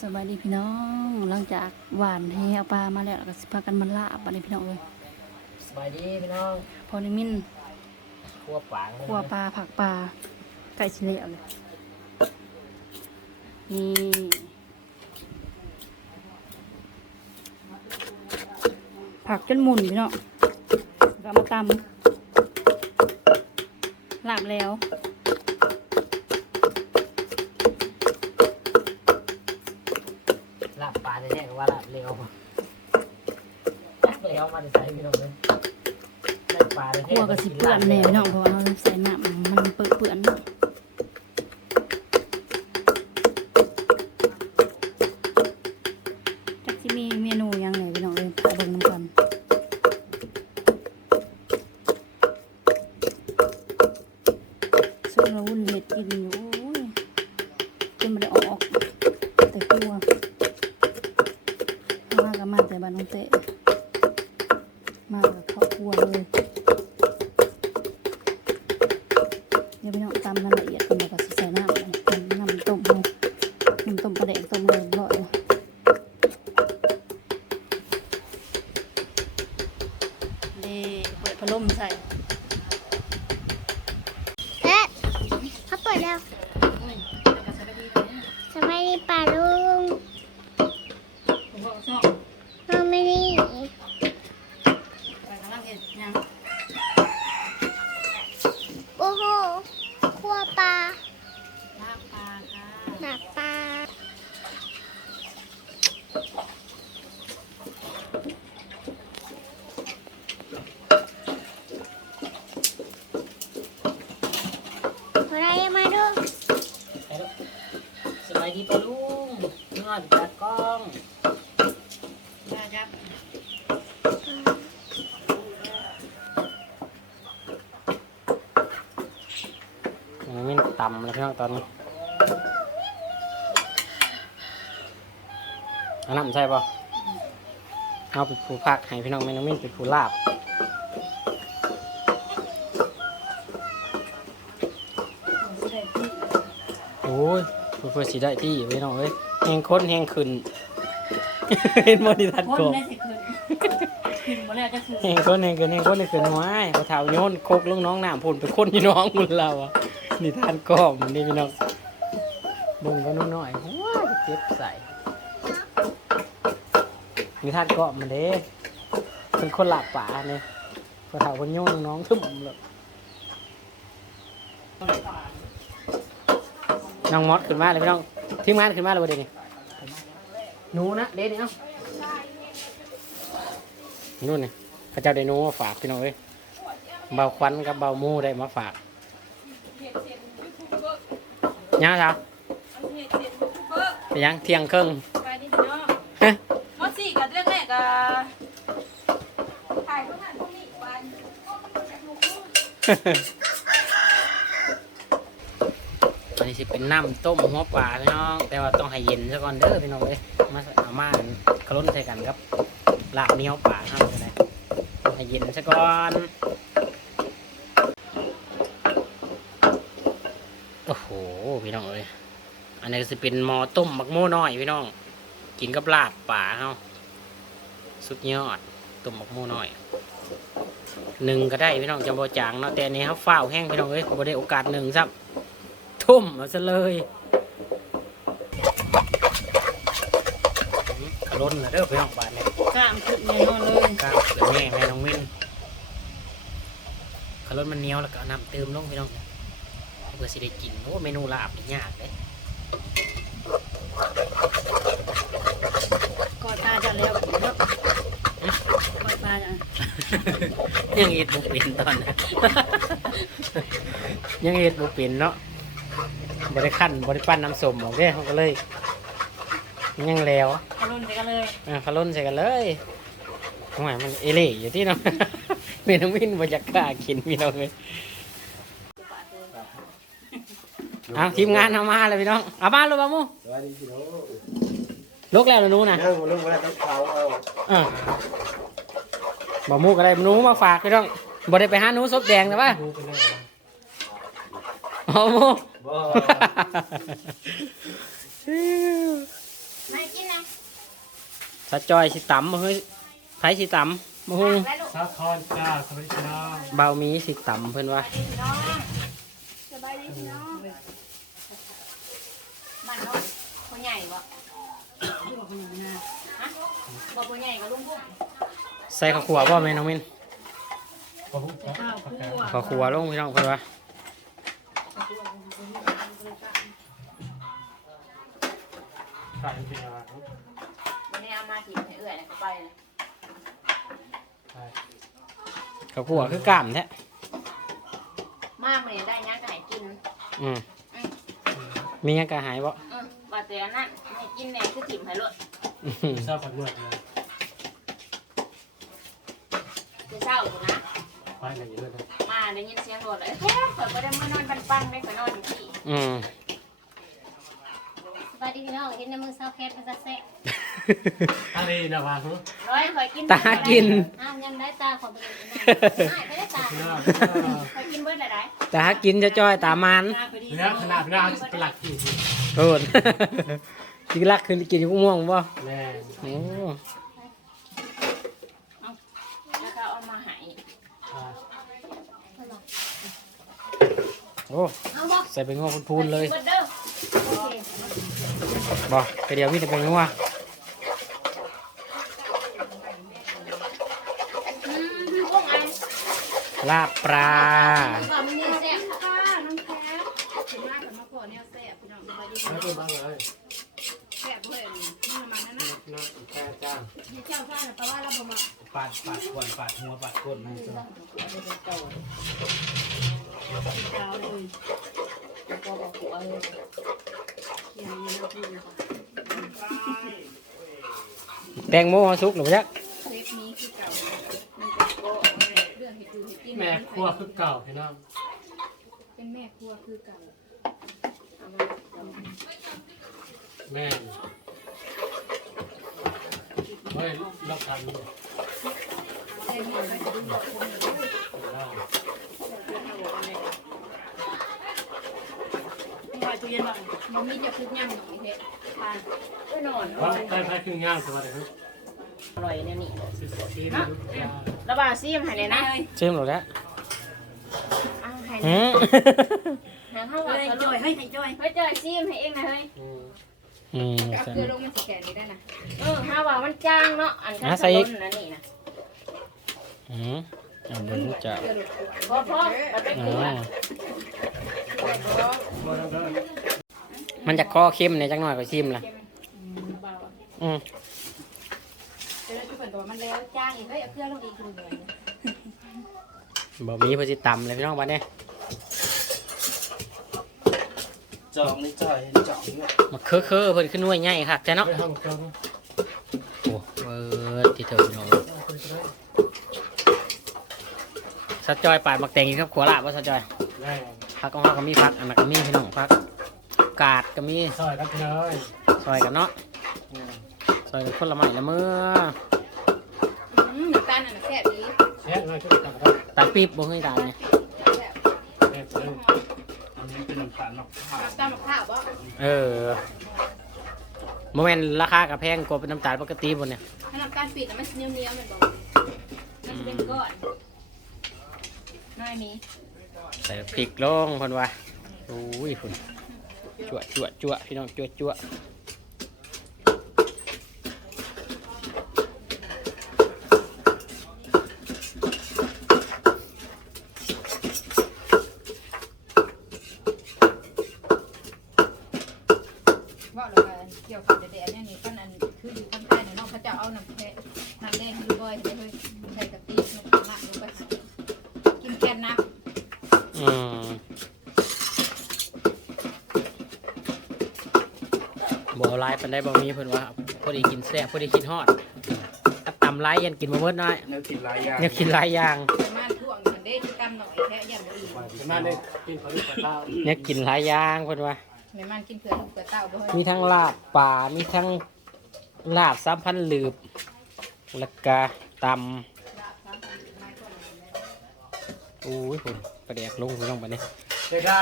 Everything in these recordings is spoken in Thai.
สบายดีพี่น้องหลังจากหวานแหเอาปลามาแล้วแล้วก็สิพากันมาลาบอันนี้พี่น้องเลยสบายดีพี่น้องพอในมินคั่วปลาขัวปลาผักปลาไก่ชิเละเลยนี่ผักจนหมุนพี่น้องแล้วก็เอามาตำลาบแล้ว ลาบปลาแท้ๆกว่าลาบเร็วจักเร็วมาจะใส่พี่น้องเลยได้ปลาแท้ๆขัวก็สิเปื้อนแน่พี่น้องเพราะว่าเราใส่น้ำมันเปื้อนเปื้อนๆเนาะจักที่มีเมนูยังไงพี่น้องเลยไปเบิ่งน้ำกันส่วนเราวุ่นเห็ดกินอยู่ยจนไม่ได้ออก แต่กลัว ก็มาแต่บ้านน้องเตะมากับครอบครัวเลยเดี๋ยวไปน้องตำมันละเอียดกันแล้วก็สิใส่น้ำเลยเป็นน้ำต้มเลยน้ำต้มปลาแดกต้มเลยร้อยเลยนี่เปิดพัดลมใส่ เอ๊ะเขาเปิดแล้วสบายดีป่าลุง ผมบอกชอบ น้องไม่นี่ ไปกำลังเห็ดยัง โอ้โหคั่วปลา ลาบปลาค่ะ หนักปลาอะไรมาดู ไปแล้วสบายดีปลาลุงน อนตากล้องยายักษ์มันไม่ต่ำแล้วพี่น้องตอนนี้เอาน้ำใช่ปะเอาไปผูผักให้พี่น้องแม่น้องมิ้นไปผูลาบโอ้ยเพื่อสีได้ที่พี่น้องเอ้ย แหงค้นแหงขึ้นเห็นโมดิทันคนโกงได้สิคืนคืนหมดแล้วจะคืนแหงค้นแหงขึ้นแหงค้นแหงขึ้นไม้พอเท้าโยนโคกลงน้องน้ำพ่นไปค้นอยู่น้องมุนเราอะนี่ทานกอมนี่พี่น้องบุ้งก็นุ่นหน่อยว้าวเจ็บใส่นี่ทานกอมมันเด้เป็นคนหลับป่าเนี่ยพอเท้าคนโยนน้องทุ่มเลยน้องมอสขึ้นมาเลยพี่น้อง ทีมงานขึ้นมาเลยวันเดี๋ยวนี้หนูนะเด็ดนี่เอ้านู่นนี่พระเจ้าได้หนูมาฝากพี่น้องเอ้ยเบาควันกับเบาหมูได้มาฝากยังครับไปยังเที่ยงครึ่งไปนี่พี่น้องฮะมอสี่กับเรื่องแรกก็ถ่ายพวกนั้นพวกนี้วัน อันนี้ สิเป็นน้ำต้มหัวปลาพี่น้อง แต่ว่าต้องให้เย็นซะก่อนเด้อพี่น้องเอ้ยมาเอามาคลุ้นใส่กันครับลาบเนียวปลาครับอะไรต้องให้เย็นซะก่อนโอ้โหพี่น้องเอ้ยอันนี้ก็สิเป็นหมอต้มหมักโม่น้อยพี่น้อง กินกับลาบปลาเฮาสุดยอดต้มหมักโม่น้อยหนึ่งก็ได้พี่น้องจำบ่จางเนาะแต่อันนี้ครับฝ้าแห้งพี่น้องเอ้ยบ่ได้โอกาสหนึ่งซ้ำ มมาซะเลยล้นเลยเด้อพี่น้องบ้านเนี่ยกล้ามขึ้นแน่นอนเลยก้าวเสือแม่แม่น้องมิ้นขล้นมันเหนียวแล้วก็เอาน้ำเติมลงพี่น้องเพื่อสิได้กินโอ้เมนูลาบนี่ยากเลยกอดตาจะแล้วแบบนี้เนาะกอดตาจะยังเอ็ดบุเป็นตอนนั้นยังเอ็ดบุเป็นเนาะ บริขั้นบริปั้นน้ำส้มออกเด้เขาก็เลยยังแล้วเอารุ่นไปกันเลยอ่าขลุ่นใส่กันเลยทำไมมันเอเล่อยู่ที่เนาะเมนูมินบรรยากล้ากินพี่น้องเลยเอาทีมงานเอามาเลยพี่น้องเอามาลูกบามูสวัสดีพี่น้องลุกแล้วหนูนะนั่งลงมาต้องเขาเอาเออบามูก็ได้หนูมาฝากพี่น้องบ่ได้ไปหาหนูซบแดงนะวะดูไปเลยโอ้โห บ่ไหนสะจอยสิตำบ่เฮ้ยไผสิตำบ่ฮู้แล้วลูกสาคอนจ้าสวัสดีพี่น้องเบามีสิตำเพิ่นว่าพี่น้องสบายดีพี่น้องบ้านน้องพ่อใหญ่บ่ฮะบ่พ่อใหญ่กับลุงพุ่งใส่ข้าวขัวบ่แม่น้องมินขอบคุณครับข้าวขัวลงพี่น้องเพิ่นว่า ใส่พี่น้องวันนี้เอามาถิ่นให้เอื้อยไปเลยใช่ข้าวขัวคือกล้ามแท้มากเลยได้ยังไก่กิน อืมมีหยังกระหายบ่เออว่าแต่อันนั้นให้กินแหน่คือถิ่มให้รถอื้อหือชอบผัดนวดเลยจะเศร้าอยู่นะ ไปไหนเยอะเลยมาได้ยินเสียงรถเลยเฮ้ยข่อยบ่ได้มานอนปันๆได้ข่อยนอนอยู่ที่อืมสวัส ดีพี่น้องเห็นในมือสาวแคทเป็นตาแซ่อะไรนะวะฮึร้อยข่อยกินตากิน อ้าวยังได้ตาขอไปเลยนะไม่ไม่ได้ตาพี่น้องข่อยกินเบิดอะไรตากินจะจ้อยตามันพี่น้องขนาดพี่น้องเป็นหลักกี่โทษกินรักขึ้นกินอยู่ม่วงบ่แม่โอ้แล้วก็เอามาให้โอ้เอาบ่ใส่ไปงอพูนๆเลย เบิดเด้อ โอเคบ่ไปเดียวมีแต่ไปงัวอืมพวกอันลาบปลาก่อนมันนี่แซ่บค่ะน้องแคทถึงมากกับมาขอแนวแซ่บพี่น้องสบายดีไม่เป็นบ้างเลยแซ่บเพื่อนนี่มันนั่นน่ะน้องแค่จ้ายี่เจ้าซ่าน่ะแปลว่าเราบ่มาปาดปาดขวนปาดหัวปาดก้นให้จ้าเจ้าเลย แล้วก็บอกหัวเลยเขียนนี่นะพี่นะคะแตงโมสุกหรือเปล่าเทปนี้คือเก่ามันเป็นโก้เรื่องเห็ดดูเห็ดกินแม่ครัวคือเก่าพี่น้องเป็นแม่ครัวคือเก่าเอามาเอามาแม่เฮ้ยรับทำนี่ได้เห็นไหมจะดูบอกคนเลยได้มีไว้ตู้เย็นบ้างมันมีจะพึกย่ำหน่อยเห็ดทานไปนอนว่าได้ได้ครึ่งย่างสวัสดีครับอร่อยเนี่ยนี่สิบสี่นะจ้าระบาดซีมหายเลยนะเชื่อมหรือแล้วอ้าวหายหืมหางเข้าว่าจะลอยให้ให้จอยเฮ้ยจอยซีมให้เองนะเฮ้ยอืมอืมเอาเกลือลงมาสแกนนี้ได้นะเออห้าว่ามันจ้างเนาะอันอะข้าวใส่สอีล้กนนะนี่นะอืมอ่าเดี๋ยวจักพอพอมันเป็นอ๋ข มันจะคอเข้มเนี่ยจังหน่อยก็ชิมล่ะเบาอืมเจอทุกคนตัวมันแล้วจ้างอีกเฮ้ยเอาเกลือลงอีกเลยบ่มีเพอสิตำเลยพี่น้องบ้านนี้จองนี่จ่อยจองเนี่ยมาเคือเคือๆเพิ่นขึ้นหน่วยใหญ่ค่ะแจ้เนาะไปห้องเจ้าเนาะโอ้เบิดที่เธอพี่น้องสะจอยปาดมักแตงอีกครับขัวลาบว่าสะจอยได้ พักของเราก็มีพักอันนั้นก็มีพี่น้องพักกาดก็มีซอยกันเลยซอยกันเนาะอืมซอยกันคนละไม้ละมืออืมน้ำตาลน่ะแซ่บดีแช่มาช่วยกันครับตาปี๊บบ่เคยตาเนี่ยแช่เลยอันนี้เป็นน้ำตาลเนาะน้ำตาลมะพร้าวบ่เออโมเมนต์ราคากับแพงกว่าเป็นน้ำตาลปกติบนเนี่ยถ้าน้ำตาลปิดแล้วมันเนียวๆมันบอกมันจะเป็นก้อนน้อยมี ใส่พริกลงคนว่าอุ้ยคุณจั่วจั่วจั่วพี่น้องจั่วจั่วว่าเราเกี่ยวกับแดดเนี่ยนี่ขั้นอันคืออยู่ข้างใต้เนี่ยน้องเขาจะเอาน้ำแข็งน้ำแดงให้ดูด้วยเฮ้ยใส่กะทิน้ำตาลลงไปหากินแกนน้ำ อืมบ่เอาหลาย ปานใดบ่มีเพิ่นว่าพอดีกินแซ่บพอดีกินฮอดถ้าตำหลายยันกินบ่เบิดน้อยเนื้อกินหลายอย่างอยากกินหลายอย่างมาท่วงมันได้ที่กำหน่อยแค่ยันบ่อีกจะน่าได้กินเขาด้วยข้าวอยากกินหลายอย่างเพิ่นว่าแม่มันกินเผื่อลูกเผื่อเต้าด้วยมีทั้งลาบป่ามีทั้งลาบสามพันหลืบแล้วก็ตำโอ้ยคุณประเดี๋ยวลงคุณลงไปนี่เด็ดด้า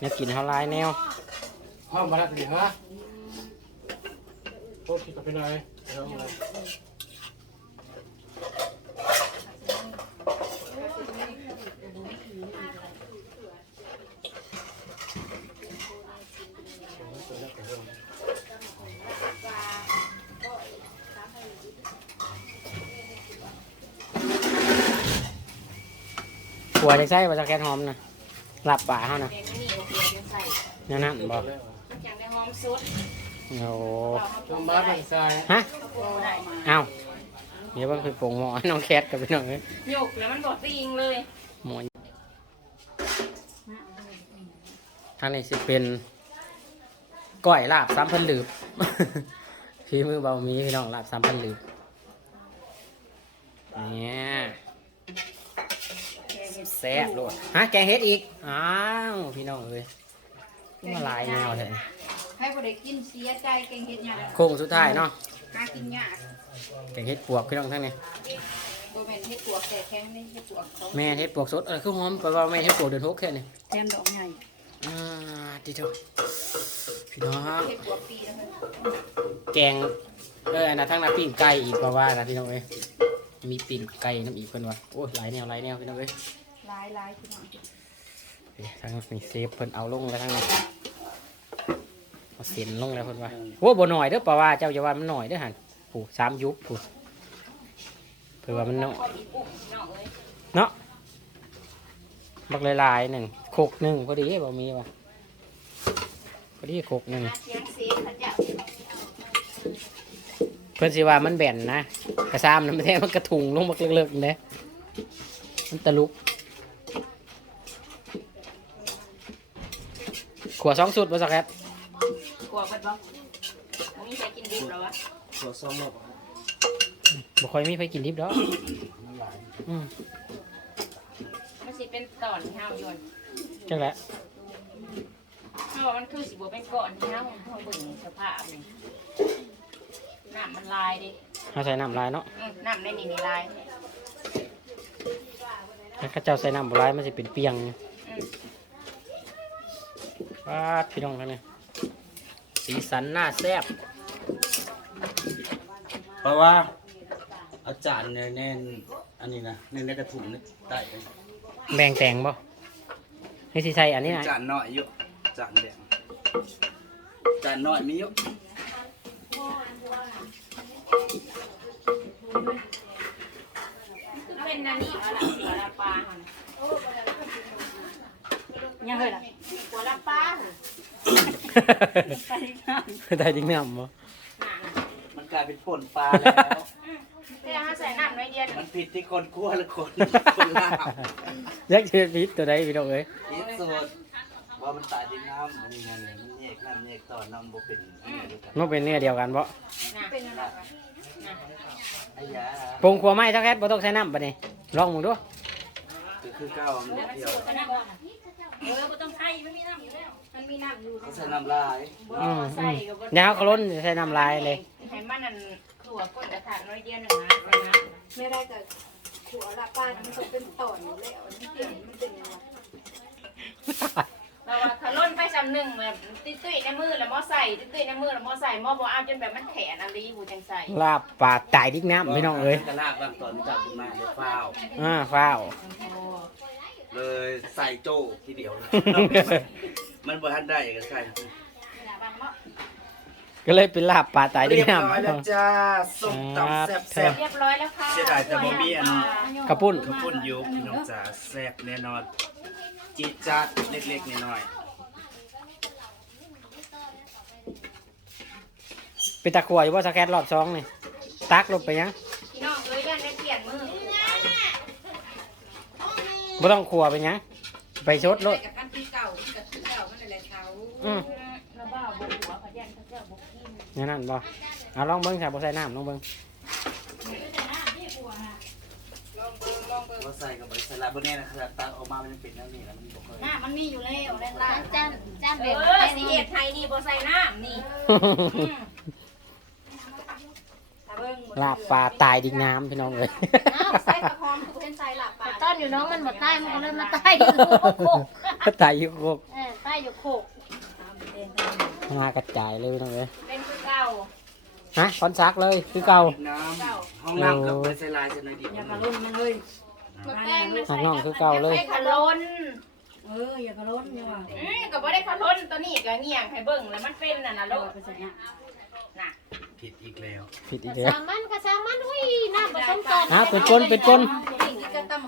เนี่ยกินเท่าไรแนว ห้องมาแล้วสิฮะ โอ้คิดกับเป็นอะไรแล้วอะไรขัวจะใส่บ่สแกนหอมนะลาบป่าเฮานะเด็กนี่โอเคจะใส่นั่นนั่นบ่มันอย่างในหอมซุด โอ้ต้มบ้านทางซ้ายฮะโอ้ได้เอ้าเดี๋ยวว่าคือปรุงหมอให้น้องแคทกับพี่น้องเอ้ยหยกแล้วมันบดตีงเลยหมอทางนี้สิเป็นก้อยลาบสามพันหลืบพี่มือเบามีพี่น้องลาบสามพันหลืบเนี่ยแซ่บโลดฮะแกงเฮ็ดอีก อ้าว พี่น้องเอ้ยมาหลายแนวเลย ให้บ่ได้กินเสียใจเก่งเฮ็ดหยังโค้งสุดท้ายเนาะหากินยากแกงเฮ็ดปวกพี่น้องทั้งนี้บ่แม่นเฮ็ดปวกแก่แข็งนี่เฮ็ดปวกเขาแม่เฮ็ดปวกสดเออคือหอมแปลว่าแม่เฮ็ดปวกเดือนหกแค่นี้แถมดอกใหญ่อ่าดีเถอะพี่น้องเฮ็ดปวกปีแล้วเพิ่นแกงเอออันนั้นทั้งน้ำปิ้งไก่อีกเพราะว่านะพี่น้องเอ้ยมีปิ้งไก่น้ำอีกเพิ่นว่าโอ้ยหลายแนวหลายแนวพี่น้องเอ้ยหลายๆพี่น้องเอ้ยทั้งนี้เซฟเพิ่นเอาลงแล้วทั้งนี้ เอาเส้นลงแล้วเพิ่นว่าโอ้บ่หน่อยเด้อเพราะว่าเจ้าอย่าว่ามันหน่อยเด้อหั่นผู้สามยุบผู้เผื่อว่ามันน้อยพอบน้องเนาะบักหลายๆหนึ่งโคกหนึ่งพอดีบ่มีว่ะพอดีโคกหนึ่งเพิ่นสิว่ามันแบนนะกระซ้ำน้ำแท้มันกระถุงลงมาเลิกๆเลยมันตะลุกขวดสองสุดบ่สักแคท กลัวเปิดบ่บ่มีใครกินดิบหรอวะตัวซ้อมหมดบ่ค่อยมีไผกินดิบดอกอืมมันสิเป็นตอนที่ห้าวโยนจังแหละถ้าว่ามันคือสิบ่เป็นก้อนที่ห้าวห้าวเบิ่งสภาพนี่น้ำมันลายดิเฮาใส่น้ำลายเนาะอืมน้ำในนี่นี่ลายถ้าเขาเจ้าใส่น้ำบ่หลายมันสิเป็นเปียงอืมวาดพี่น้องท่านนี่ สีสันน่าแซ่บเพราะว่าอาจารย์เนี่ยเน้นอันนี้นะเน้นในกระถุงนี่ใต้ไปแบ่งแต่งบ่ให้สิใส่อันนี้นะจานน้อยอยู่จานแดงจานน้อยมีอยู่เป็นนานี่เอาล่ะหัวละปลาหั่นยังเฮ้ยล่ะหัวละปลา หั่นได้ดิ้งน้ำบ่น่ะมันกลายเป็นผลปลาแล้วแต่ถ้าใส่น้ำน้อยเดียวมันผิดที่คนคั่วหรือคนคนลาบยักษ์เชิญพิษตัวใดพี่น้องเอ้ยคิดสูตรว่ามันตายดินน้ำมันนี่ไงเนี่ยมันแยกน้ำแยกต่อน้ำบ่เป็นอันเดียวกันมันเป็นเนื้อเดียวกันบ่น่ะเป็นอะไรวะน่ะไอ้ยาปรุงขัวไม้เท่าแค่บ่ต้องใส่น้ำปะนี่ลองมึงดูคือคือเก้ามันแล้วมันเดียวสูตรกันนะบ่เออบ่ต้องใส่มันมีน้ำอยู่แล้ว มันมีน้ำอยู่เขาใส่น้ำลายบ่อืมใส่อืมก็บ่เดี๋ยวเขาล้นใส่น้ำลายเลยให้มันนั่นขัวก้นกระถางน้อยเดียวหนึ่งนะไปนะไม่ได้ก็ขัวละป้ามันต้องเป็นตอนอยู่แล้วมันเปลี่ยนมันเป็นยังไงเราว่าถ้าล้นไปจำหนึ่งแบบตุ้ยๆในมือแล้วหม้อใส่ตุ้ยๆในมือแล้วหม้อใส่หม้อบ่เอาจนแบบมันแขนอะไรบูจังใส่ลาบปลาตายดิ้งน้ำพี่น้องเอ้ยกระลาบบางตอนจับขึ้นมาเดี๋ยวฟ้าว อ่าฟ้าว เลยใส่โจ้ทีเดียว มันบ่ทันได้ก็ใส่ก็เลยเป็นลาบปลาตายดิ้เรีงยบร้อยแล้วน้ำจ้าส้มตำแซ่บแซ่บเรียบร้อยแล้วค่ะเสียดายแต่บ่มีอันกระปุ้น ข้าวปุ้นยุบพี่น้องจ๋าแซ่บแน่นอนจีดจัดเล็กๆน้อยเป็นตะขัวอยู่ว่าสแกตรอบสองนี่ตักลงไปยังพี่น้องเอ้ยยันได้เปลี่ยนมือบ่ต้องขัวไปยังไปชดรถกับอันที่ อืมนี่นั่นบ่เอาลองเบิ้งใส่บ่ใส่น้ำลองเบิ้งๆว่าใส่กับใบสลัดบนนี้นะครับตักออกมามันจะเป็นแล้วนี่แล้วมันบ่เค่อยน้ามันมีอยู่แล้วแล่นล่าจ้านจ้านเอแบบอสีเอ็ดไทยนี่บ่ใส่น้ำนี่ลาบปลาตายดิ้งน้ำพี่น้องเอ้ยใส่กระพร้อมคือเป็นใส่ลับปลาต้นอยู่น้องมันบ่ใต้มันก็เลยมาใต้อยู่โคกตายอยู่โคกเออใต้อยู่โคก งากระจายเลยพี่น้องเอ้ยเป็นคือเก่าฮะคอนซักเลยคือเก่าน้ำห้องน้ำกับไปใส่ลายจะน้อยเดียวอย่ากระล้นมันเลยมาแป้งมันหักน้องคือเก่าเลย ไม่ขล้นเอออย่ากระล้นยังว่าอืมก็บ่ได้ขล้นตัวนี้ก็เงี่ยงให้เบิ่งแล้วมันเป็นน่ะนะโลลูกดไปสัญญาน่ะ ผิดอีกแล้วผิดอีกแล้ว สามมันก็สามมันอุ้ยน้ำผสมกันอะเป็นก้นเป็นก้น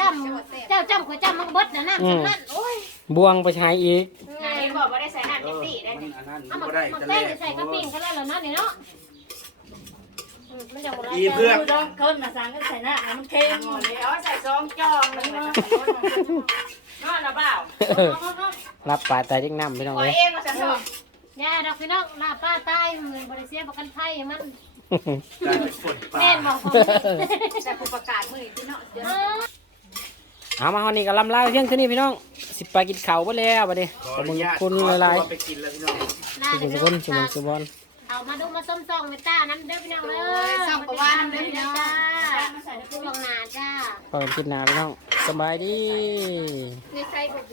จำเจ้าจำก็จำมันก็เบดนะน้ำสำนั่นโอ้ยบวงไปใช้อีกน่ะเห็นบอกว่าได้ใส่น้ำเอจังอซี่ได้มันนี่อันนั้นเอามันมาบ่ได้มาแต่แป้แรงใส่กระปิ่งกันแล้วเหรอนั่นนี่เนาะอืมมันจะหมดแล้วอีเพื่อกคือต้องเคิ่มนะสังกันใส่หน้ามันเค็มเดี๋ยวใส่ซองจองหนึงไว้ต้องใส่รถนอนนะเปล่ารับปลาแต่ยิ่งน้ำพี่น้องปล่อเลยยเองมาสั่งเถอะ ยาดอกพี่น้องหน้าป้าตายเหมือนบริเซียประกันภัยมันกลายเป็นฝนปลาแม่นบอกผมแต่ผู้ประกาศมือที่เนาะเดี๋ยวเอามาวันนี้ก็ลำลาเที่ยงคืนนี้พี่น้องสิไปกินข้าวไปแล้วบัดนี้ขอขอบอนุญาตคุณขอหลายตัวไปกินแล้วพี่น้องหน้าๆทุเดี๋กยวคนสุขสุขบอลเอามาดูมาส้มซองเมตาน้ำเด้อพี่น้องเลยส่องประวานน้ำเด้อพี่น้อง จ้าช่วงหน้าจ้าพอกันกินหนาพี่น้องสบายดี ในใจผม